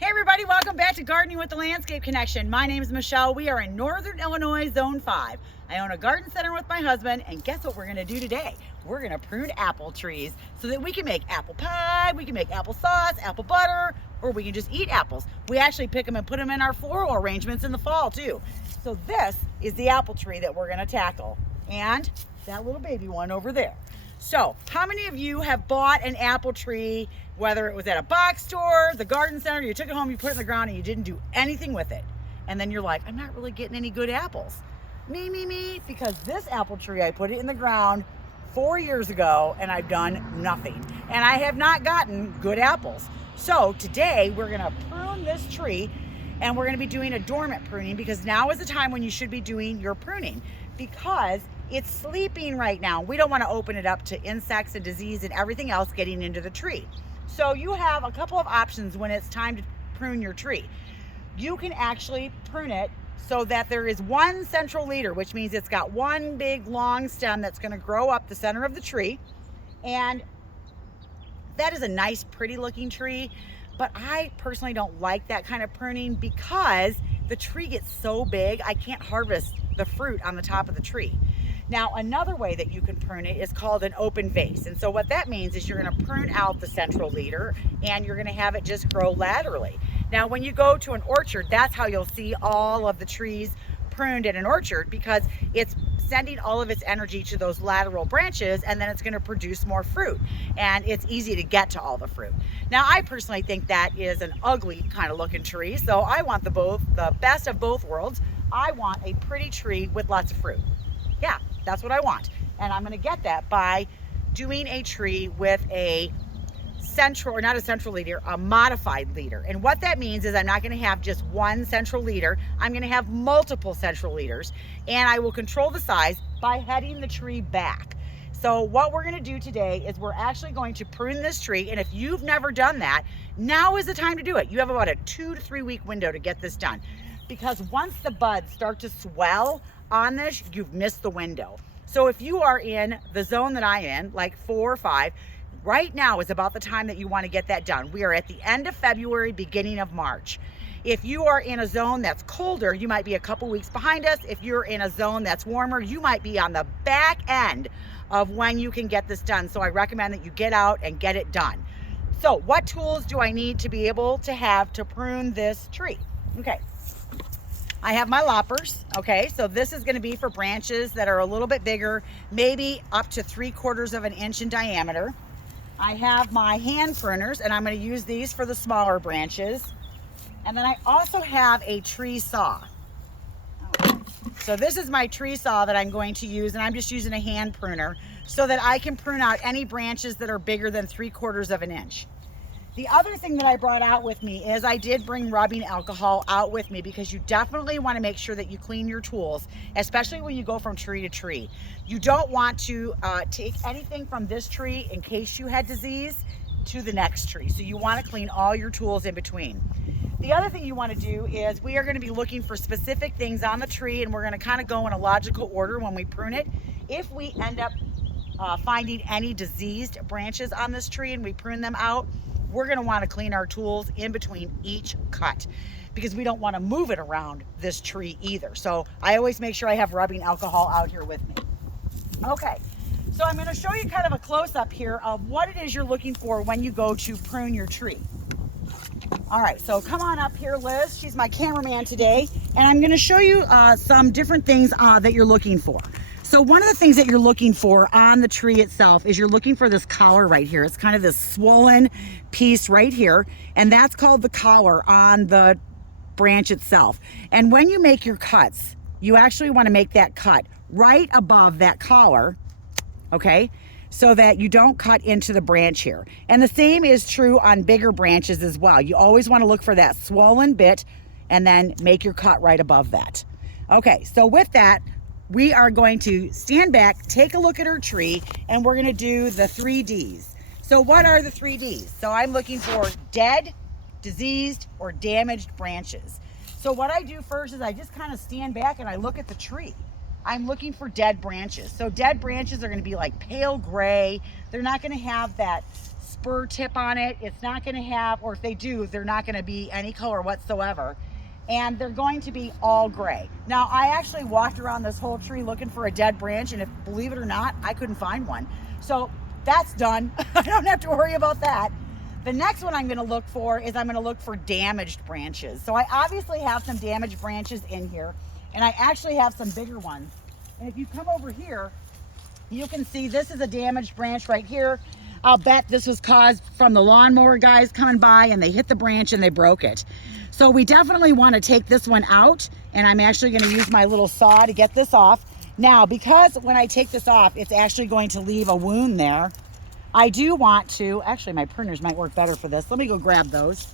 Hey everybody, welcome back to Gardening with the Landscape Connection. My name is Michelle. We are in Northern Illinois, Zone 5. I own a garden center with my husband, and guess what we're gonna do today? We're gonna prune apple trees so that we can make apple pie, we can make applesauce, apple butter, or we can just eat apples. We actually pick them and put them in our floral arrangements in the fall too. So this is the apple tree that we're gonna tackle, and that little baby one over there. So, how many of you have bought an apple tree, whether it was at a box store, the garden center, you took it home, you put it in the ground, and you didn't do anything with it? And then you're like, I'm not really getting any good apples. Me, because this apple tree, I put it in the ground 4 years ago, and I've done nothing. And I have not gotten good apples. So, today, we're gonna prune this tree, and we're gonna be doing a dormant pruning, because now is the time when you should be doing your pruning, because it's sleeping right now. We don't want to open it up to insects and disease and everything else getting into the tree. So you have a couple of options when it's time to prune your tree. You can actually prune it so that there is one central leader, which means it's got one big long stem that's going to grow up the center of the tree. And that is a nice, pretty looking tree. But I personally don't like that kind of pruning because the tree gets so big, I can't harvest the fruit on the top of the tree. Now, another way that you can prune it is called an open vase. And so what that means is you're gonna prune out the central leader and you're gonna have it just grow laterally. Now, when you go to an orchard, that's how you'll see all of the trees pruned in an orchard, because it's sending all of its energy to those lateral branches, and then it's gonna produce more fruit. And it's easy to get to all the fruit. Now, I personally think that is an ugly kind of looking tree. So I want the best of both worlds. I want a pretty tree with lots of fruit. Yeah, that's what I want. And I'm gonna get that by doing a tree with a central, or not a central leader, a modified leader. And what that means is I'm not gonna have just one central leader, I'm gonna have multiple central leaders, and I will control the size by heading the tree back. So what we're gonna do today is we're actually going to prune this tree, and if you've never done that, now is the time to do it. You have about a 2 to 3 week window to get this done, because once the buds start to swell on this, you've missed the window. So if you are in the zone that I'm in, like 4 or 5, right now is about the time that you want to get that done. We are at the end of February, beginning of March. If you are in a zone that's colder, you might be a couple weeks behind us. If you're in a zone that's warmer, you might be on the back end of when you can get this done. So I recommend that you get out and get it done. So what tools do I need to be able to have to prune this tree? Okay. I have my loppers, okay? So this is gonna be for branches that are a little bit bigger, maybe up to 3/4 of an inch in diameter. I have my hand pruners, and I'm gonna use these for the smaller branches. And then I also have a tree saw. Okay. So this is my tree saw that I'm going to use, and I'm just using a hand pruner so that I can prune out any branches that are bigger than 3/4 of an inch. The other thing that I brought out with me is I did bring rubbing alcohol out with me, because you definitely want to make sure that you clean your tools, especially when you go from tree to tree. You don't want to take anything from this tree in case you had disease to the next tree. So you want to clean all your tools in between. The other thing you want to do is we are going to be looking for specific things on the tree, and we're going to kind of go in a logical order when we prune it. If we end up finding any diseased branches on this tree and we prune them out, we're gonna wanna clean our tools in between each cut, because we don't wanna move it around this tree either. So I always make sure I have rubbing alcohol out here with me. Okay, so I'm gonna show you kind of a close-up here of what it is you're looking for when you go to prune your tree. All right, so come on up here, Liz. She's my cameraman today, and I'm gonna show you some different things that you're looking for. So one of the things that you're looking for on the tree itself is you're looking for this collar right here. It's kind of this swollen piece right here, and that's called the collar on the branch itself. And when you make your cuts, you actually want to make that cut right above that collar, okay? So that you don't cut into the branch here. And the same is true on bigger branches as well. You always want to look for that swollen bit and then make your cut right above that. Okay, so with that, we are going to stand back, take a look at our tree, and we're gonna do the 3 Ds. So what are the 3 Ds? So I'm looking for dead, diseased, or damaged branches. So what I do first is I just kind of stand back and I look at the tree. I'm looking for dead branches. So dead branches are gonna be like pale gray. They're not gonna have that spur tip on it. It's not going to have, or if they do, they're not going to be any color whatsoever. And they're going to be all gray. Now, I actually walked around this whole tree looking for a dead branch, and if, believe it or not, I couldn't find one. So that's done. I don't have to worry about that. The next one I'm going to look for is I'm going to look for damaged branches. So I obviously have some damaged branches in here, and I actually have some bigger ones. And if you come over here, you can see this is a damaged branch right here. I'll bet this was caused from the lawnmower guys coming by, and they hit the branch and they broke it. So we definitely want to take this one out, and I'm actually going to use my little saw to get this off. Now, because when I take this off, it's actually going to leave a wound there, I do want to, actually my pruners might work better for this. Let me go grab those.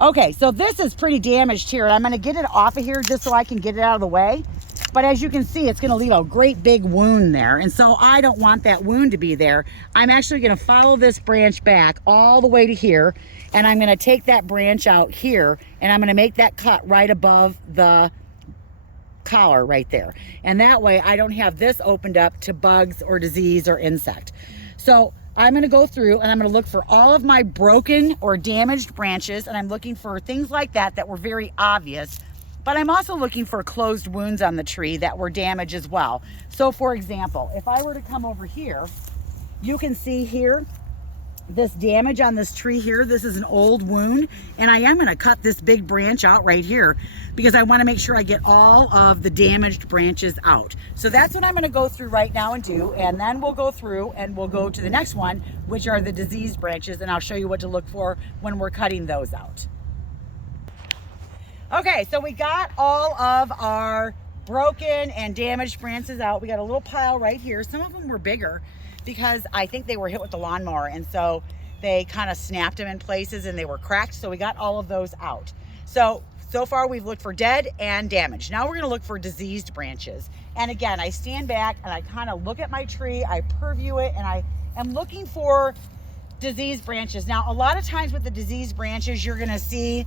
Okay, so this is pretty damaged here. I'm going to get it off of here just so I can get it out of the way. But as you can see, it's going to leave a great big wound there. And so I don't want that wound to be there. I'm actually going to follow this branch back all the way to here. And I'm going to take that branch out here. And I'm going to make that cut right above the collar right there. And that way I don't have this opened up to bugs or disease or insect. So I'm going to go through and I'm going to look for all of my broken or damaged branches. And I'm looking for things like that were very obvious. But I'm also looking for closed wounds on the tree that were damaged as well. So for example, if I were to come over here, you can see here, this damage on this tree here. This is an old wound, and I am going to cut this big branch out right here because I want to make sure I get all of the damaged branches out. So that's what I'm going to go through right now and do, and then we'll go through and we'll go to the next one, which are the diseased branches, and I'll show you what to look for when we're cutting those out. Okay, so we got all of our broken and damaged branches out. We got a little pile right here. Some of them were bigger because I think they were hit with the lawnmower, and so they kind of snapped them in places and they were cracked. So we got all of those out. So far we've looked for dead and damaged. Now we're gonna look for diseased branches. And again, I stand back and I kind of look at my tree, I purview it, and I am looking for diseased branches. Now, a lot of times with the diseased branches, you're gonna see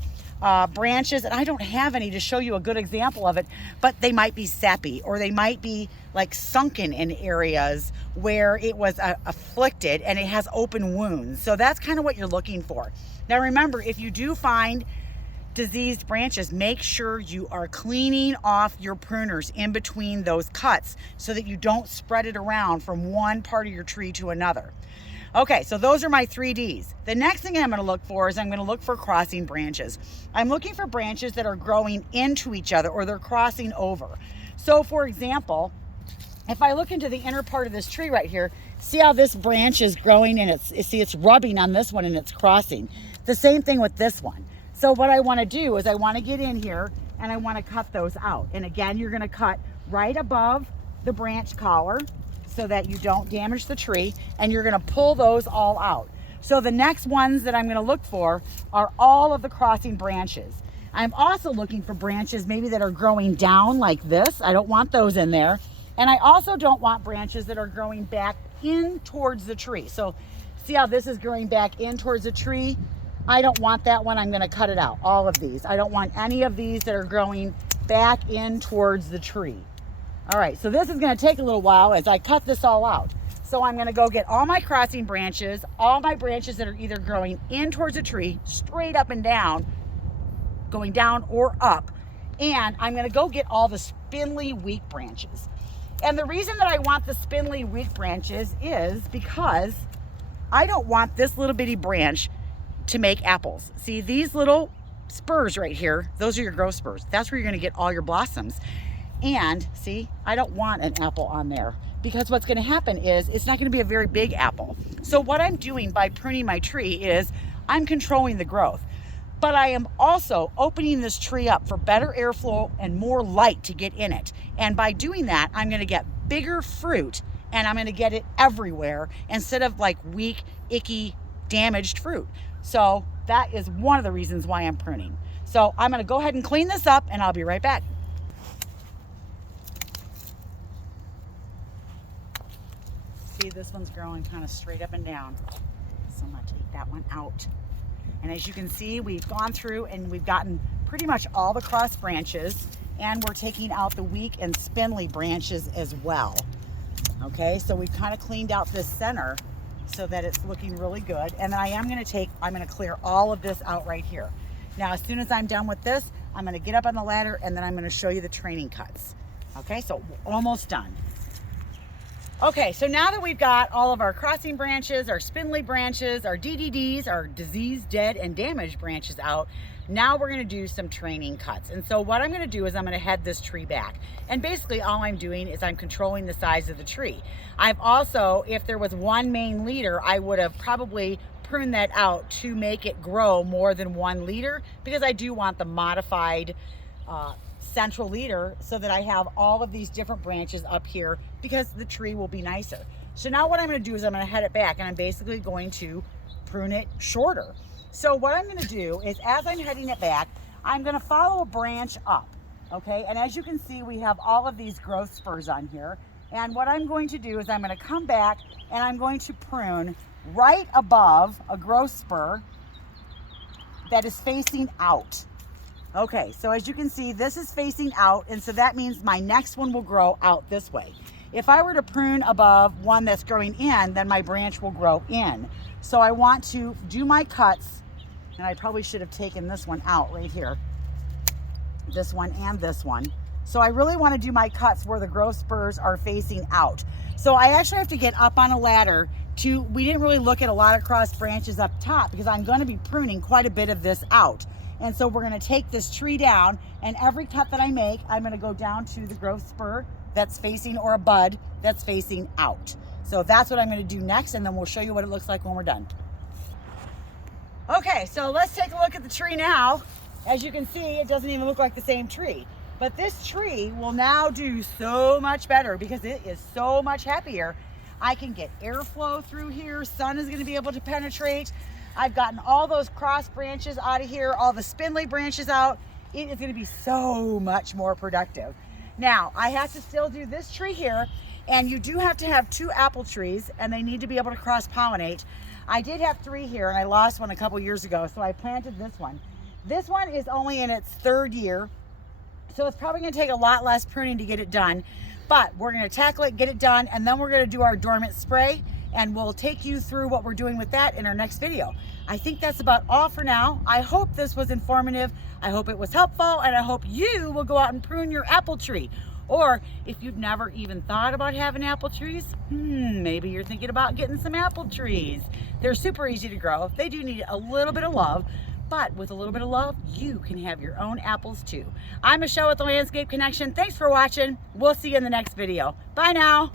branches, and I don't have any to show you a good example of it, but they might be sappy, or they might be like sunken in areas where it was afflicted and it has open wounds. So that's kind of what you're looking for. Now remember, if you do find diseased branches, make sure you are cleaning off your pruners in between those cuts so that you don't spread it around from one part of your tree to another. Okay, so those are my 3Ds. The next thing I'm going to look for is I'm going to look for crossing branches. I'm looking for branches that are growing into each other or they're crossing over. So for example, if I look into the inner part of this tree right here, see how this branch is growing and it's rubbing on this one and it's crossing. The same thing with this one. So what I want to do is I want to get in here and I want to cut those out. And again, you're going to cut right above the branch collar so that you don't damage the tree, and you're going to pull those all out. So the next ones that I'm going to look for are all of the crossing branches. I'm also looking for branches maybe that are growing down like this. I don't want those in there. And I also don't want branches that are growing back in towards the tree. So see how this is growing back in towards the tree? I don't want that one. I'm going to cut it out, all of these. I don't want any of these that are growing back in towards the tree. All right, so this is going to take a little while as I cut this all out. So I'm going to go get all my crossing branches, all my branches that are either growing in towards a tree, straight up and down, going down or up. And I'm going to go get all the spindly weak branches. And the reason that I want the spindly weak branches is because I don't want this little bitty branch to make apples. See, these little spurs right here, those are your growth spurs. That's where you're going to get all your blossoms. And see, I don't want an apple on there because what's going to happen is it's not going to be a very big apple. So what I'm doing by pruning my tree is I'm controlling the growth, but I am also opening this tree up for better airflow and more light to get in it. And by doing that, I'm going to get bigger fruit, and I'm going to get it everywhere instead of like weak, icky, damaged fruit. So that is one of the reasons why I'm pruning. So I'm going to go ahead and clean this up, and I'll be right back. See, this one's growing kind of straight up and down. So I'm going to take that one out. And as you can see, we've gone through and we've gotten pretty much all the cross branches, and we're taking out the weak and spindly branches as well. Okay, so we've kind of cleaned out this center so that it's looking really good. And then I'm gonna clear all of this out right here. Now, as soon as I'm done with this, I'm gonna get up on the ladder and then I'm gonna show you the training cuts. Okay, so almost done. Okay, so now that we've got all of our crossing branches, our spindly branches, our DDDs, our diseased, dead, and damaged branches out, now we're gonna do some training cuts. And so what I'm gonna do is I'm gonna head this tree back. And basically all I'm doing is I'm controlling the size of the tree. I've also, if there was one main leader, I would have probably pruned that out to make it grow more than 1 leader, because I do want the modified central leader so that I have all of these different branches up here, because the tree will be nicer. So now what I'm going to do is I'm going to head it back and I'm basically going to prune it shorter. So what I'm going to do is, as I'm heading it back, I'm going to follow a branch up. Okay, and as you can see, we have all of these growth spurs on here. And what I'm going to do is I'm going to come back and I'm going to prune right above a growth spur that is facing out. Okay, so as you can see, this is facing out, and so that means my next one will grow out this way. If I were to prune above one that's growing in, then my branch will grow in. So I want to do my cuts, and I probably should have taken this one out right here. This one and this one. So I really want to do my cuts where the growth spurs are facing out. So I actually have to get up on a ladder we didn't really look at a lot of cross branches up top because I'm going to be pruning quite a bit of this out. And so we're going to take this tree down, and every cut that I make, I'm going to go down to the growth spur that's facing, or a bud that's facing out. So that's what I'm going to do next, and then we'll show you what it looks like when we're done. Okay, so let's take a look at the tree now. As you can see, it doesn't even look like the same tree. But this tree will now do so much better because it is so much happier. I can get airflow through here. Sun is going to be able to penetrate. I've gotten all those cross branches out of here, all the spindly branches out. It is going to be so much more productive. Now, I have to still do this tree here, and you do have to have 2 apple trees, and they need to be able to cross-pollinate. I did have 3 here, and I lost one a couple years ago, so I planted this one. This one is only in its 3rd year, so it's probably going to take a lot less pruning to get it done. But we're going to tackle it, get it done, and then we're going to do our dormant spray, and we'll take you through what we're doing with that in our next video. I think that's about all for now. I hope this was informative. I hope it was helpful, and I hope you will go out and prune your apple tree. Or if you've never even thought about having apple trees, maybe you're thinking about getting some apple trees. They're super easy to grow. They do need a little bit of love, but with a little bit of love, you can have your own apples too. I'm Michelle with the Landscape Connection. Thanks for watching. We'll see you in the next video. Bye now.